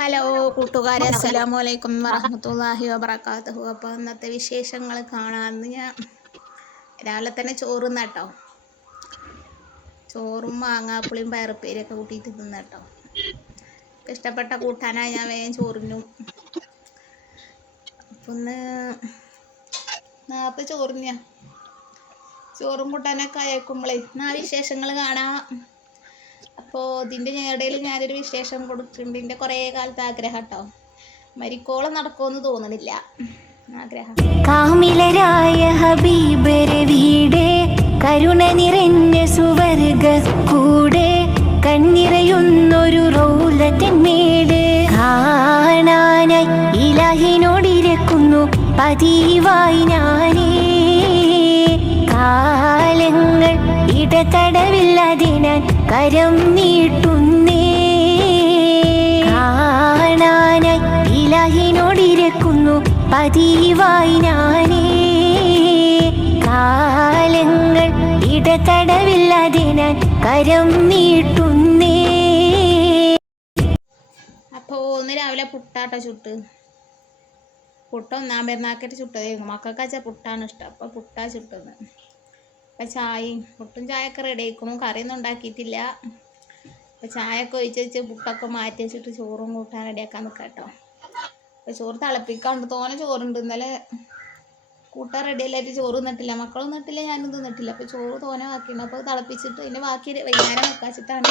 Hello കൂട്ടുകാരെ, അസ്സലാമു അലൈക്കും വറഹ്മത്തുള്ളാഹി വബറകാതുഹു. അപ്പോൾ ഇന്നത്തെ വിശേഷങ്ങൾ കാണാമെന്ന് ഞാൻ രാവിലെ തന്നെ ചോറുന്നാട്ടോ. ചോറും മാങ്ങാപ്പുളിയും പയറുപ്പേരിയൊക്കെ കൂട്ടിയിട്ട് തിന്നട്ടോ. ഇഷ്ടപ്പെട്ട കൂട്ടാനായി ഞാൻ വേഗം ചോറിനും. അപ്പം ഇന്ന് നേരത്തെ ചോറും കൂട്ടാനൊക്കെ അയക്കുമ്പോഴേ ആ വിശേഷങ്ങൾ കാണാം. അപ്പോൾ ഇതിൻ്റെ ഇടയിൽ ഞാനൊരു വിശേഷം കൊടുക്കുന്നുണ്ട്. ഇതിൻ്റെ കുറേ കാലത്ത് ആഗ്രഹം കേട്ടോ. മരിക്കോളം നടക്കുമെന്ന് തോന്നണില്ല ആഗ്രഹം. കാമിലരായ ഹബീബരെ വീടേ, കരുണ നിറഞ്ഞ സുവർഗ കൂടെ, കണ്ണിറയുന്നൊരു റൗലത്തിന്മേട് കാണാനായി ഇലാഹിനോടിരക്കുന്നു പതിവായി ഞാനേ. കാലങ്ങൾ ഇടതടവില്ലതിനാൽ കരം നീട്ടുന്നേ. കാണാനായി ഇലാഹിനോടിരക്കുന്നു പതിവായി ഞാനേ. കാലങ്ങൾ ഇടതടവില്ലതിനാൽ കരം നീട്ടുന്നേ. അപ്പോൾ ഒന്ന് രാവിലെ പുട്ടാട്ടോ ചുട്ട്. പുട്ട് ഒന്നാം പെരുന്നാക്കായിട്ട് ചുട്ടതായിരുന്നു. മക്കൾക്ക് വെച്ചാൽ പുട്ടാണ് ഇഷ്ടം. അപ്പോൾ പുട്ടാ ചുട്ടത്. അപ്പം ചായയും പുട്ടും ചായയൊക്കെ റെഡി ആയിക്കണം. കറിയൊന്നും ഉണ്ടാക്കിയിട്ടില്ല. അപ്പോൾ ചായയൊക്കെ ഒഴിച്ച് വെച്ച് പുട്ടൊക്കെ മാറ്റി വെച്ചിട്ട് ചോറും കൂട്ടാൻ റെഡിയാക്കാൻ നിൽക്കാം കേട്ടോ. അപ്പോൾ ചോറ് തിളപ്പിക്കാണ്ട് തോനെ ചോറുണ്ട്. ഇന്നലെ കൂട്ടാൻ റെഡിയല്ലായിട്ട് ചോറ് തിന്നിട്ടില്ല. മക്കളൊന്നും തിന്നിട്ടില്ല, ഞാനും തിന്നിട്ടില്ല. അപ്പോൾ ചോറ് തോനെ ബാക്കിയുണ്ട്. അപ്പോൾ തിളപ്പിച്ചിട്ട് അതിൻ്റെ ബാക്കി വൈകുന്നേരം വെക്കാച്ചിട്ടാണ്.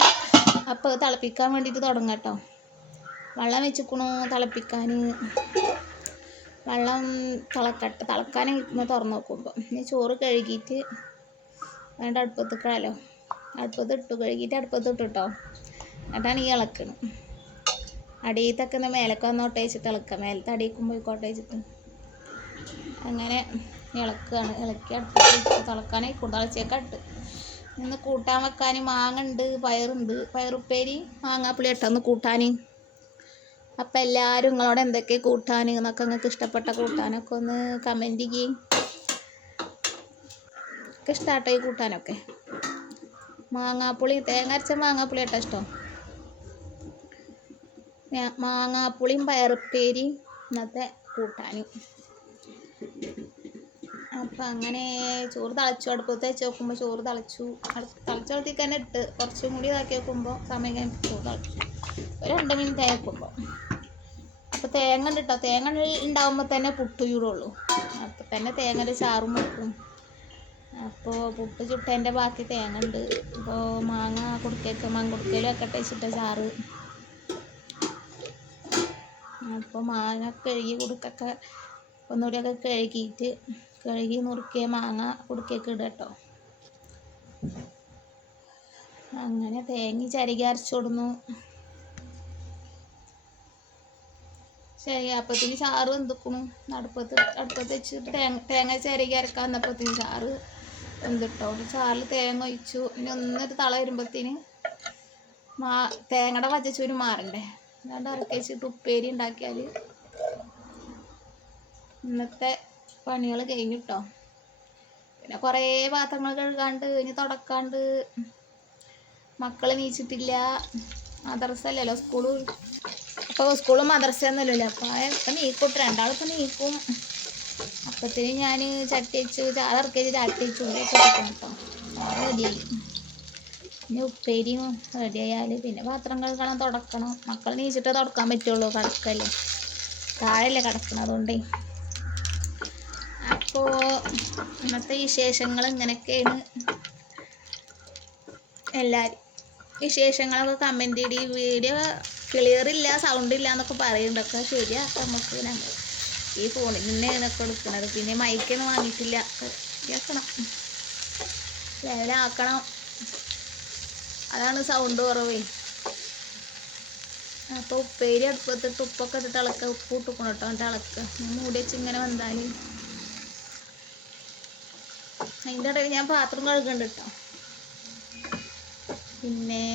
അപ്പോൾ തിളപ്പിക്കാൻ വേണ്ടിയിട്ട് തുടങ്ങാം കേട്ടോ. വെള്ളം വെച്ചിക്കണു തിളപ്പിക്കാൻ. വെള്ളം തിളക്കാൻ ഇരിക്കുമ്പോൾ തുറന്ന് നോക്കുമ്പോൾ ഇനി ചോറ് കഴുകിയിട്ട് വേണ്ട അടുപ്പത്തിക്കാലോ. അടുപ്പത്ത് ഇട്ടു, കഴുകിയിട്ട് അടുപ്പത്ത് ഇട്ടു കേട്ടോ. എന്നിട്ടാണ് ഈ ഇളക്കണം. അടിയത്തൊക്കെ ഒന്ന് മേലൊക്കെ വന്നോട്ടെ വെച്ചിട്ട് ഇളക്കുക. മേലത്തെ അടിയിക്കുമ്പോൾ പോയിക്കോട്ടെ വെച്ചിട്ട് അങ്ങനെ ഇളക്കുകയാണ്. ഇളക്കി അടുപ്പത്ത് തിളക്കാനായിക്കും. തിളച്ചേക്കെ ഇട്ട് ഇന്ന് കൂട്ടാൻ വെക്കാൻ മാങ്ങ ഉണ്ട്, പയറുണ്ട്. പയറുപ്പേരി മാങ്ങാപ്പുളി ഇട്ടൊന്ന് കൂട്ടാൻ. അപ്പം എല്ലാവരും നിങ്ങളോട് എന്തൊക്കെ കൂട്ടാൻ എന്നൊക്കെ നിങ്ങൾക്ക് ഇഷ്ടപ്പെട്ട കൂട്ടാനൊക്കെ ഒന്ന് കമൻറ്റ് ചെയ്യും. ഒക്കെ ഇഷ്ടമാട്ടോ ഈ കൂട്ടാനൊക്കെ. മാങ്ങാപ്പുളി തേങ്ങ അരച്ച മാങ്ങാപ്പുളി ആട്ടോ ഇഷ്ടം. മാങ്ങാപ്പുളിയും പയറുപ്പേരി ഇന്നത്തെ കൂട്ടാൻ. അപ്പം അങ്ങനെ ചോറ് തിളച്ചു. അടുപ്പത്ത് വെച്ച് നോക്കുമ്പോൾ ചോറ് തിളച്ചു. തിളച്ചെടുത്തേക്ക് തന്നെ ഇട്ട് കുറച്ചും കൂടി ഇതാക്കി വെക്കുമ്പോൾ സമയം കഴിഞ്ഞ് ചോറ് തിളച്ചു. ഒരു 2 മിനിറ്റ് ആയി വെക്കുമ്പോൾ. അപ്പോൾ തേങ്ങ ഉണ്ട് കേട്ടോ. തേങ്ങ ഉണ്ടാകുമ്പോൾ തന്നെ പുട്ട് ചൂടുള്ളൂ. അപ്പോൾ തന്നെ തേങ്ങയുടെ ചാറും വെക്കും. അപ്പോൾ പുട്ട് ചുട്ടതിൻ്റെ ബാക്കി തേങ്ങ ഉണ്ട്. അപ്പോൾ മാങ്ങ കുടുക്കയിൽ വെക്കട്ടെ വെച്ചിട്ട് ചാറ്. അപ്പോൾ മാങ്ങ കഴുകി കുടുക്കൊക്കെ ഒന്നുകൂടിയൊക്കെ കഴുകി നുറുക്കിയ മാങ്ങ കുടുക്കൊക്കെ ഇടുക കേട്ടോ. അങ്ങനെ തേങ്ങ ചരകി അരച്ചു കൊടുന്നു. ശരി, അപ്പത്തിന് ചാറ് വെന്തിക്കണു. അടുപ്പത്ത് വെച്ചിട്ട് തേങ്ങ ചരകി അരക്കാൻ വന്നപ്പത്തിന് ചാറ് വെന്തിട്ടോ. ചാറിൽ തേങ്ങ ഒഴിച്ചു. ഇനി ഒന്നൊരു തള വരുമ്പത്തിന് തേങ്ങയുടെ പച്ചച്ചൂര് മാറണ്ടേ. അല്ലാണ്ട് ഇറക്കി വെച്ചിട്ട് ഉപ്പേരി ഉണ്ടാക്കിയാൽ ഇന്നത്തെ പണികൾ കഴിഞ്ഞിട്ടോ. പിന്നെ കുറേ പാത്രങ്ങൾ കഴുകാണ്ട് ഇനി തുടക്കാണ്ട്. മക്കൾ നീച്ചിട്ടില്ല. മദ്രസല്ലല്ലോ, അപ്പോൾ സ്കൂളും മദ്രസയൊന്നുമില്ലല്ലോ. അപ്പോൾ ഇപ്പം നീക്കും. രണ്ടാളിപ്പോൾ നീക്കും. അപ്പത്തിന് ഞാൻ ചട്ടി വെച്ച് ചാറിറക്കി വെച്ച് ചട്ടി വെച്ച് ഉള്ളിയൊക്കെ വെക്കണം കേട്ടോ. റെഡിയായി. ഇനി ഉപ്പേരിയും റെഡിയായാൽ പിന്നെ പാത്രം കഴുകണം, തുടക്കണം. മക്കൾ നീച്ചിട്ടേ തുടക്കാൻ പറ്റുള്ളൂ. കിടക്കല്ലേ, താഴെയല്ലേ കിടക്കണം. അതുകൊണ്ടേ അപ്പോൾ ഇന്നത്തെ വിശേഷങ്ങൾ ഇങ്ങനെയൊക്കെയാണ്. എല്ലാവരും വിശേഷങ്ങളൊക്കെ കമൻറ്റ് ചെയ്ത്. വീഡിയോ ക്ലിയർ ഇല്ല, സൗണ്ട് ഇല്ല എന്നൊക്കെ പറയുന്നുണ്ടൊക്കെ. ശരിയാ, നമുക്ക് ഞങ്ങൾ ഈ ഫോണിൽ തന്നെ ഇതൊക്കെ എടുക്കുന്നത്. പിന്നെ മൈക്കൊന്നും വാങ്ങിയിട്ടില്ല. ശരിയാക്കണം, ലെവലാക്കണം. അതാണ് സൗണ്ട് കുറവേ. അപ്പോൾ ഉപ്പേരി അടുപ്പത്തിട്ട് ഉപ്പൊക്കെ ഇട്ടിട്ട് ഇളക്കുക. ഉപ്പ് ഇട്ടിക്കണം കേട്ടോ. എന്നിട്ട് ഇളക്കുക. മൂടി വെച്ച് ഇങ്ങനെ വന്നാൽ അതിൻ്റെ ഇടയിൽ ഞാൻ പാത്രം കഴുകുന്നുണ്ട് കേട്ടോ. പിന്നെ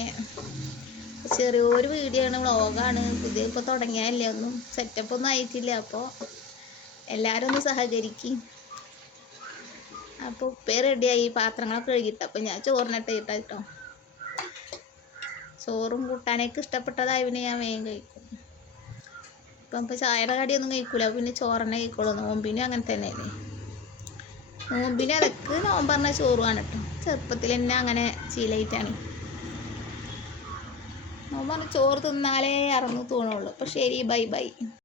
ചെറിയൊരു വീഡിയോ ആണ്, വ്ളോഗാണ്. ഇതിപ്പോൾ തുടങ്ങിയാലേ ഒന്നും സെറ്റപ്പൊന്നും ആയിട്ടില്ല. അപ്പോൾ എല്ലാവരും ഒന്ന് സഹകരിക്കും. അപ്പോൾ ഉപ്പേ റെഡിയായി, പാത്രങ്ങളൊക്കെ കഴുകിയിട്ട്. അപ്പോൾ ഞാൻ ചോറിനിട്ട് കേട്ടോ. ചോറും കൂട്ടാനൊക്കെ ഇഷ്ടപ്പെട്ടതായി പിന്നെ ഞാൻ വേഗം കഴിക്കും. ഇപ്പം ചായയുടെ കടിയൊന്നും കഴിക്കൂല, പിന്നെ ചോറന്നെ കഴിക്കുള്ളൂ. നോമ്പിനും അങ്ങനെ തന്നെയല്ലേ. നോമ്പിന് ഇടക്ക് നോമ്പ് പറഞ്ഞാൽ ചോറുമാണ് കേട്ടോ. ചെറുപ്പത്തിൽ തന്നെ അങ്ങനെ ശീലമായിട്ടാണ്. നോമ്പ് പറഞ്ഞാൽ ചോറ് തിന്നാലേ ഇറങ്ങി തോന്നുള്ളൂ. അപ്പോൾ ശരി, ബൈ ബൈ.